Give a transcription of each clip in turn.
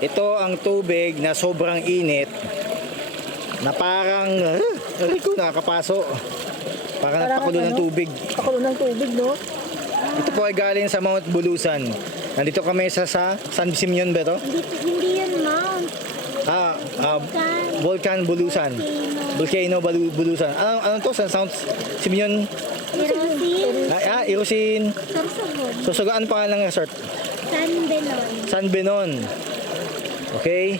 Ito ang tubig na sobrang init na parang aray ko nakakapaso. Parang napakulo ng tubig. Pakulo ng tubig, no? Ito po ay galing sa Mount Bulusan. Nandito kami sa San Simeon ba ito? Hindi yan, Mount. Volcan Bulusan. Volcano Bulusan. Ano to? San Simeon? Erosin. Irusin. Sorsogon. Susugaan pa ng resort. San Benon. San Benon. Okay?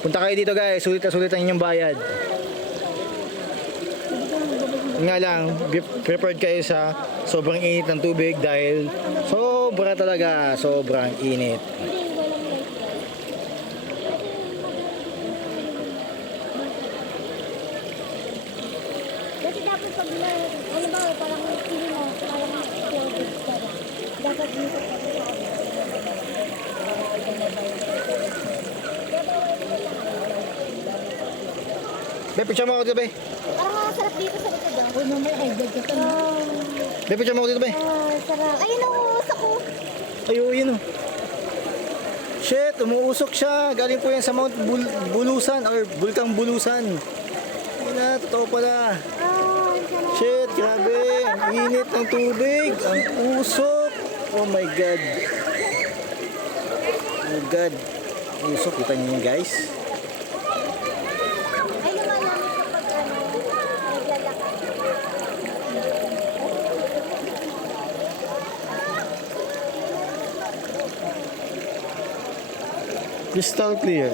Punta kayo dito guys. Sulit na sulit ang inyong bayad. Yun nga lang, prepared kayo sa sobrang init ng tubig dahil sobra talaga, sobrang init. Kasi dapat pag ano ba, parang hindi mo, parang clothes ka na. Dapat dito pa Be, picture mo ako dito, be. parang masarap dito sa likod. Ako naman, ay, gagawin ka na. Be, picture mo ako dito, be. Sarap. Ayun, nauusok ko. Ayun, yun oh. Shit, umuusok siya. Galing po yan sa Mount Bulusan or Bulkang Bulusan. Yun na, totoo pala. Sarap. Shit, grabe. Ang init ng tubig. Ang usok. Oh my God. Oh God. Usok, kita niyo yun guys. Ay, lumalamig kapag naglalakad. Crystal clear.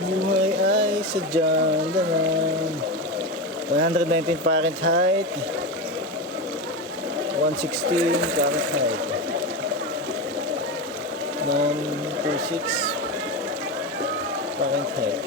Buhay ay sadyang ganun. 119 Fahrenheit, 116 Fahrenheit, 926 Fahrenheit.